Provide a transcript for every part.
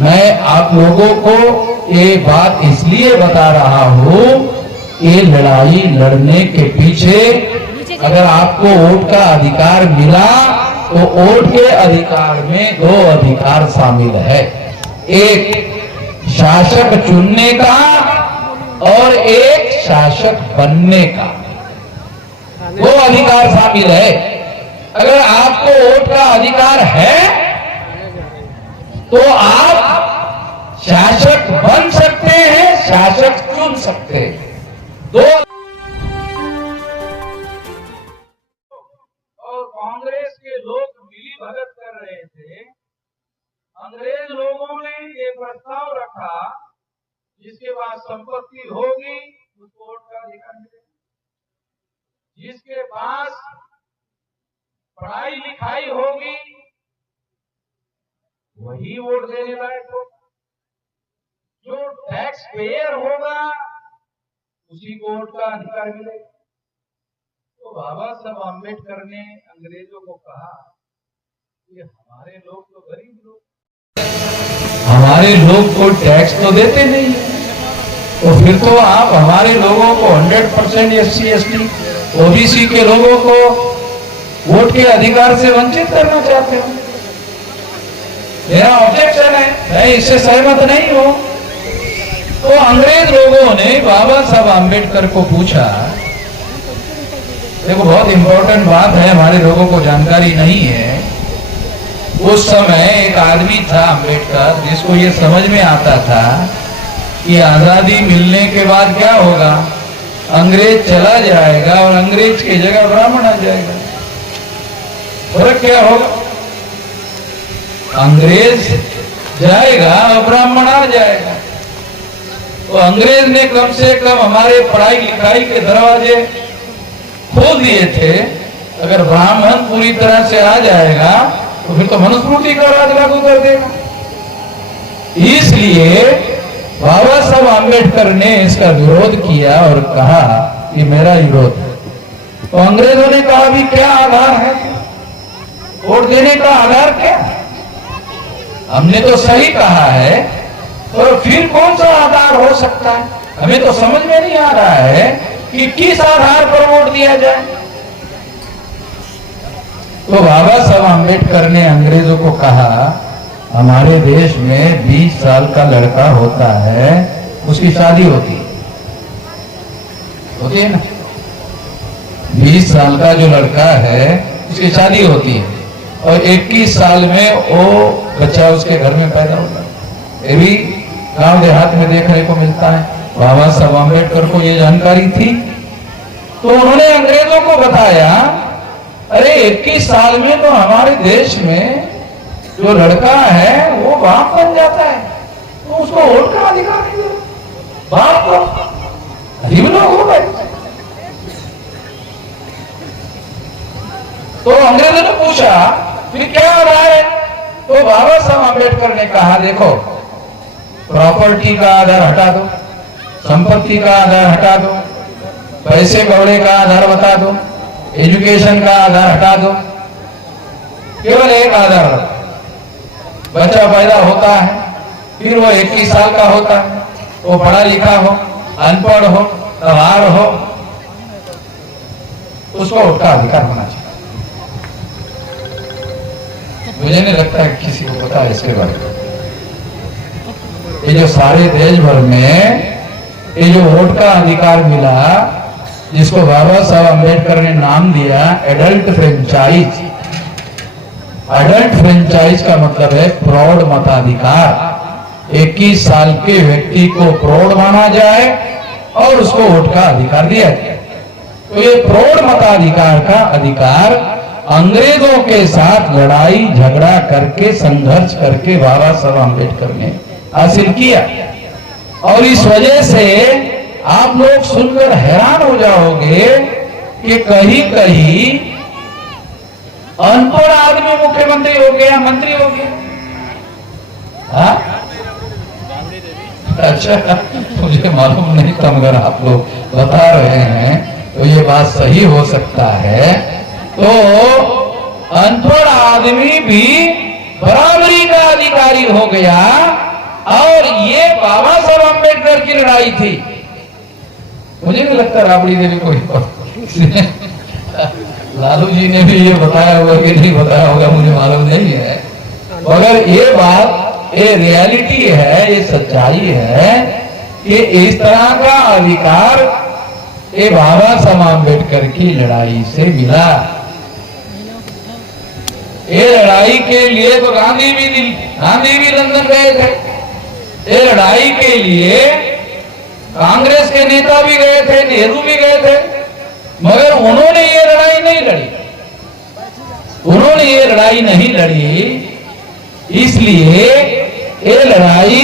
मैं आप लोगों को ये बात इसलिए बता रहा हूं, ये लड़ाई लड़ने के पीछे अगर आपको वोट का अधिकार मिला तो वोट के अधिकार में दो अधिकार शामिल है, एक शासक चुनने का और एक शासक बनने का, वो अधिकार शामिल है। अगर आपको वोट का अधिकार है तो आप शासक बन सकते हैं, शासक चुन सकते हैं। दो। और कांग्रेस के लोग मिली भगत कर रहे थे। अंग्रेज लोगों ने ये प्रस्ताव रखा जिसके बाद संपत्ति होगी उसको वोट का अधिकार मिलेगा, जिसके पास पढ़ाई लिखाई होगी वही वोट देने लायक होगा, जो टैक्स पेयर होगा उसी को वोट का अधिकार मिलेगा। तो बाबा साहब आम्बेडकर ने अंग्रेजों को कहा कि हमारे लोग तो गरीब लोग, हमारे लोग को टैक्स तो देते नहीं, तो फिर तो आप हमारे लोगों को 100% SC ST OBC के लोगों को वोट के अधिकार से वंचित करना चाहते हो। मेरा ऑब्जेक्शन है, मैं इससे सहमत नहीं हूं। तो अंग्रेज लोगों ने बाबा साहब आम्बेडकर को पूछा, देखो बहुत इंपॉर्टेंट बात है, हमारे लोगों को जानकारी नहीं है। उस समय एक आदमी था आम्बेडकर जिसको ये समझ में आता था कि आजादी मिलने के बाद क्या होगा, अंग्रेज चला जाएगा और अंग्रेज की जगह ब्राह्मण आ जाएगा। फर्क क्या होगा, अंग्रेज जाएगा और ब्राह्मण आ जाएगा। तो अंग्रेज ने कम से कम हमारे पढ़ाई लिखाई के दरवाजे खोल दिए थे। अगर ब्राह्मण पूरी तरह से आ जाएगा तो फिर तो मनुस्मृति का राज लागू कर देगा। इसलिए बाबा साहब आम्बेडकर ने इसका विरोध किया और कहा कि मेरा विरोध है। तो अंग्रेजों ने कहा भी क्या आधार है, वोट देने का आधार क्या है? हमने तो सही कहा है, और फिर कौन सा आधार हो सकता है? हमें तो समझ में नहीं आ रहा है कि किस आधार पर वोट दिया जाए। तो बाबा साहब आम्बेडकर ने अंग्रेजों को कहा, हमारे देश में 20 साल का लड़का होता है, उसकी शादी होती है ना, 20 साल का जो लड़का है उसकी शादी होती है और 21 साल में वो बच्चा उसके घर में पैदा होता है। ये भी गांव देहात में देखने को मिलता है। बाबा साहब आम्बेडकर को ये जानकारी थी, तो उन्होंने अंग्रेजों को बताया, अरे 21 साल में तो हमारे देश में जो लड़का है वो बाप बन जाता है, तो उसको वोट का अधिकार नहीं दो। बाप को गरीब लोग हो गए। तो अंग्रेजों ने पूछा फिर क्या हो रहा है? तो बाबा साहब आम्बेडकर ने कहा, देखो प्रॉपर्टी का आधार हटा दो, संपत्ति का आधार हटा दो, पैसे कौड़े का आधार बता दो, एजुकेशन का आधार हटा दो, केवल एक आधार रखो। बच्चा पैदा होता है, फिर वो 21 साल का होता है, वो पढ़ा लिखा हो, अनपढ़ हो, गंवार हो, उसको वोट का अधिकार होना चाहिए। मुझे नहीं लगता है किसी को पता है इसके बारे में। ये जो सारे देश भर में ये जो वोट का अधिकार मिला, जिसको बाबा साहब आम्बेडकर ने नाम दिया एडल्ट फ्रेंचाइज। एडल्ट फ्रेंचाइज का मतलब है प्रौढ़ मताधिकार। 21 साल के व्यक्ति को प्रौढ़ माना जाए और उसको वोट का अधिकार दिया जाए। तो ये प्रौढ़ मताधिकार का अधिकार अंग्रेजों के साथ लड़ाई झगड़ा करके संघर्ष करके बाबा साहब आम्बेडकर ने हासिल किया। और इस वजह से आप लोग सुनकर हैरान हो जाओगे कि कहीं कहीं अनपढ़ आदमी मुख्यमंत्री हो गया, मंत्री हो गया। हाँ? अच्छा, मुझे मालूम नहीं था, मगर आप लोग बता रहे हैं तो ये बात सही हो सकता है। तो अनपढ़ आदमी भी बराबरी का अधिकारी हो गया और ये बाबा साहब अम्बेडकर की लड़ाई थी। मुझे नहीं लगता राबड़ी देवी कोई लालू जी ने भी ये बताया होगा कि नहीं बताया होगा, मुझे मालूम नहीं है, मगर ये बात, ये रियलिटी है, ये सच्चाई है कि इस तरह का अधिकार ये बाबा साहब अम्बेडकर की लड़ाई से मिला। ये लड़ाई के लिए तो गांधी भी लंदन गए थे। ये लड़ाई के लिए कांग्रेस के नेता भी गए थे, नेहरू भी गए थे, मगर उन्होंने ये लड़ाई नहीं लड़ी। उन्होंने ये लड़ाई नहीं लड़ी, इसलिए ये लड़ाई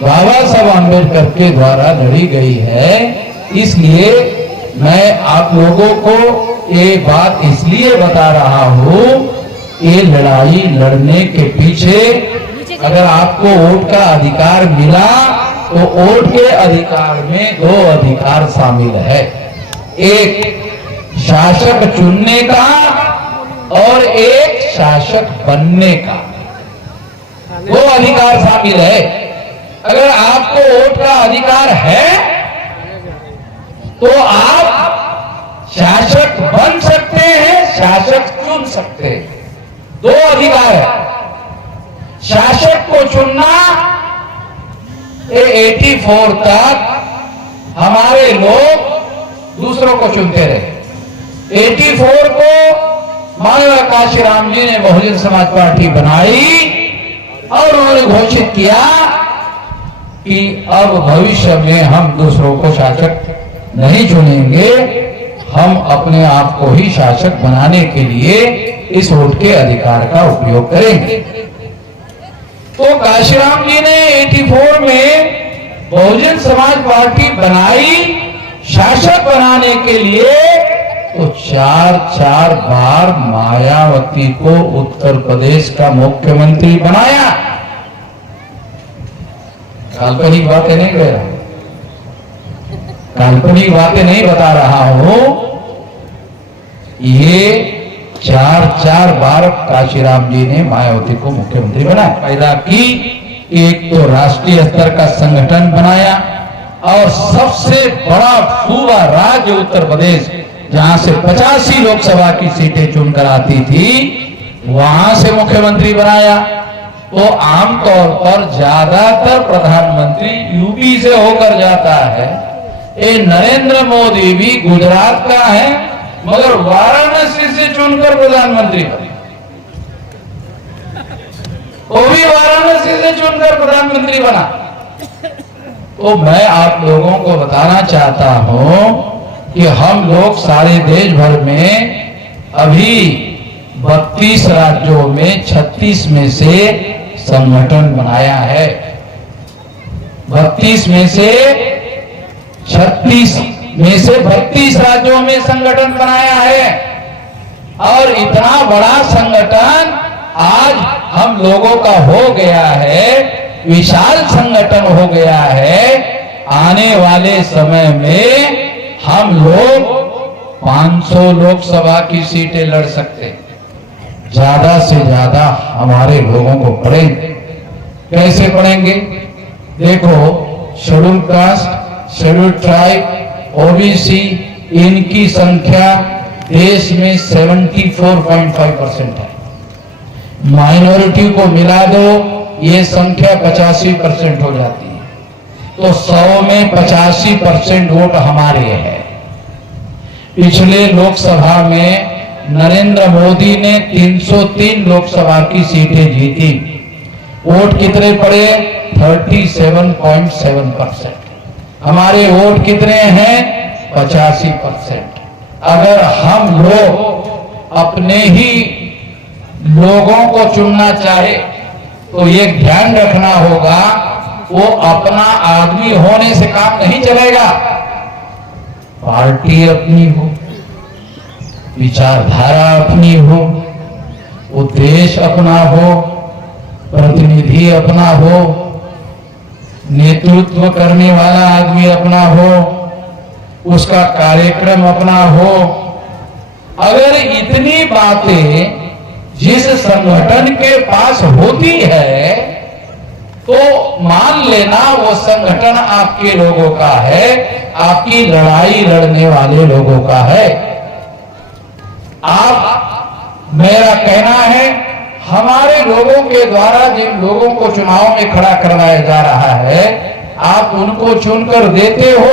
बाबा साहब अम्बेडकर के द्वारा लड़ी गई है। इसलिए मैं आप लोगों को ये बात इसलिए बता रहा हूं, ये लड़ाई लड़ने के पीछे अगर आपको वोट का अधिकार मिला तो वोट के अधिकार में दो अधिकार शामिल है, एक शासक चुनने का और एक शासक बनने का, वो अधिकार शामिल है। अगर आपको वोट का अधिकार है तो आप शासक बन सकते हैं, शासक चुन सकते हैं, दो अधिकार है। शासक को चुनना 84 तक हमारे लोग दूसरों को चुनते रहे। 84 को माननीय काशीराम जी ने बहुजन समाज पार्टी बनाई और उन्होंने घोषित किया कि अब भविष्य में हम दूसरों को शासक नहीं चुनेंगे, हम अपने आप को ही शासक बनाने के लिए इस वोट के अधिकार का उपयोग करेंगे। तो काशीराम जी ने 84 में बहुजन समाज पार्टी बनाई शासक बनाने के लिए, तो 4 बार मायावती को उत्तर प्रदेश का मुख्यमंत्री बनाया। काल्पनिक बातें नहीं कह रहा, काल्पनिक बातें नहीं बता रहा हूं, ये 4 बार काशीराम जी ने मायावती को मुख्यमंत्री बनाया, पैदा की। एक तो राष्ट्रीय स्तर का संगठन बनाया और सबसे बड़ा सूबा राज्य उत्तर प्रदेश, जहां से 85 लोकसभा की सीटें चुनकर आती थी, वहां से मुख्यमंत्री बनाया। तो आमतौर पर ज्यादातर प्रधानमंत्री यूपी से होकर जाता है। ये नरेंद्र मोदी भी गुजरात का है, मगर वाराणसी से चुनकर प्रधानमंत्री बने, वो भी वाराणसी से चुनकर प्रधानमंत्री बना। तो मैं आप लोगों को बताना चाहता हूं कि हम लोग सारे देश भर में अभी 32 राज्यों में 36 में से संगठन बनाया है। 32 में से 36 में से 32 राज्यों में संगठन बनाया है। और इतना बड़ा संगठन आज हम लोगों का हो गया है, विशाल संगठन हो गया है। आने वाले समय में हम लोग 500 लोकसभा की सीटें लड़ सकते हैं। ज्यादा से ज्यादा हमारे लोगों को पढ़ेंगे। कैसे पढ़ेंगे? देखो, schedule caste, schedule tribe, OBC, इनकी संख्या देश में 74.5% है। माइनॉरिटी को मिला दो, ये संख्या 85% हो जाती है। तो 100 में 85% वोट हमारे हैं। पिछले लोकसभा में नरेंद्र मोदी ने 303 लोकसभा की सीटें जीती। वोट कितने पड़े? 37.7%। हमारे वोट कितने हैं? 85%। अगर हम लोग अपने ही लोगों को चुनना चाहे तो ये ध्यान रखना होगा, वो अपना आदमी होने से काम नहीं चलेगा। पार्टी अपनी हो, विचारधारा अपनी हो, उद्देश्य अपना हो, प्रतिनिधि अपना हो, नेतृत्व करने वाला आदमी अपना हो, उसका कार्यक्रम अपना हो। अगर इतनी बातें जिस संगठन के पास होती है तो मान लेना वो संगठन आपके लोगों का है, आपकी लड़ाई लड़ने वाले लोगों का है। मेरा कहना है, हमारे लोगों के द्वारा जिन लोगों को चुनाव में खड़ा करवाया जा रहा है, आप उनको चुनकर देते हो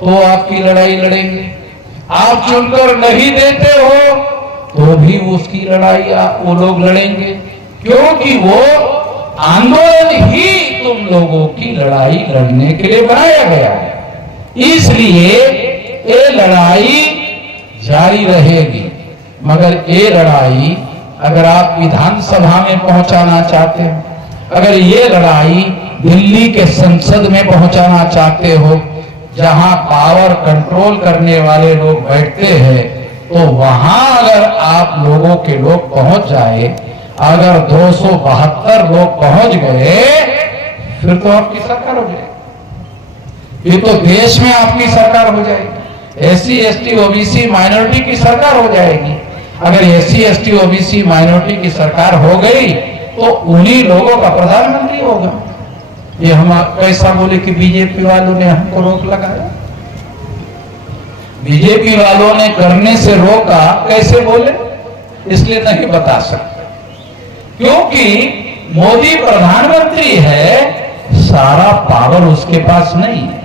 तो आपकी लड़ाई लड़ेंगे, आप चुनकर नहीं देते हो तो भी उसकी लड़ाई वो लोग लड़ेंगे, क्योंकि वो आंदोलन ही तुम लोगों की लड़ाई लड़ने के लिए बनाया गया है। इसलिए ये लड़ाई जारी रहेगी, मगर ये लड़ाई अगर आप विधानसभा में पहुंचाना चाहते हो, अगर ये लड़ाई दिल्ली के संसद में पहुंचाना चाहते हो, जहां पावर कंट्रोल करने वाले लोग बैठते हैं, तो वहां अगर आप लोगों के लोग पहुंच जाए, अगर 272 लोग पहुंच गए, फिर तो आपकी सरकार हो जाएगी। ये तो देश में आपकी सरकार हो जाएगी, एससी एसटी ओबीसी माइनॉरिटी की सरकार हो जाएगी। अगर एससी एसटी ओबीसी माइनॉरिटी की सरकार हो गई तो उन्हीं लोगों का प्रधानमंत्री होगा। ये हम कैसा बोले कि बीजेपी वालों ने हमको रोक लगाया? बीजेपी वालों ने करने से रोका, कैसे बोले इसलिए नहीं बता सकते, क्योंकि मोदी प्रधानमंत्री है, सारा पावर उसके पास नहीं है,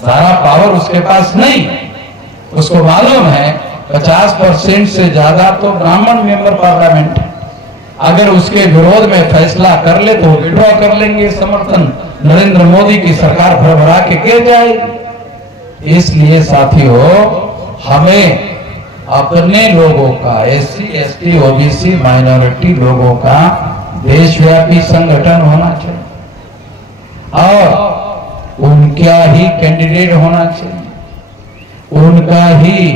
सारा पावर उसके पास नहीं। उसको मालूम है 50% से ज्यादा तो ब्राह्मण मेंबर पार्लियामेंट है, अगर उसके विरोध में फैसला कर ले तो विड्रॉ कर लेंगे समर्थन, नरेंद्र मोदी की सरकार भरभरा के गिर जाएगी। इसलिए साथियों, हमें अपने लोगों का, एससी एसटी ओबीसी माइनॉरिटी लोगों का देशव्यापी संगठन होना चाहिए और उनका ही कैंडिडेट होना चाहिए, उनका ही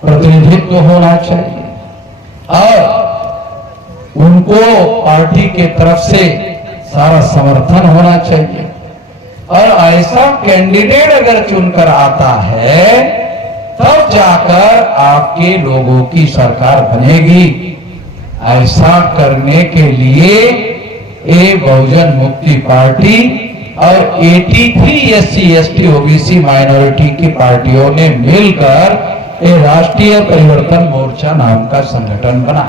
प्रतिनिधित्व होना चाहिए और उनको पार्टी के तरफ से सारा समर्थन होना चाहिए। और ऐसा कैंडिडेट अगर चुनकर आता है, तब जाकर आपके लोगों की सरकार बनेगी। ऐसा करने के लिए ये बहुजन मुक्ति पार्टी और 83 एससी एसटी ओबीसी माइनॉरिटी की पार्टियों ने मिलकर ये राष्ट्रीय परिवर्तन मोर्चा नाम का संगठन बना।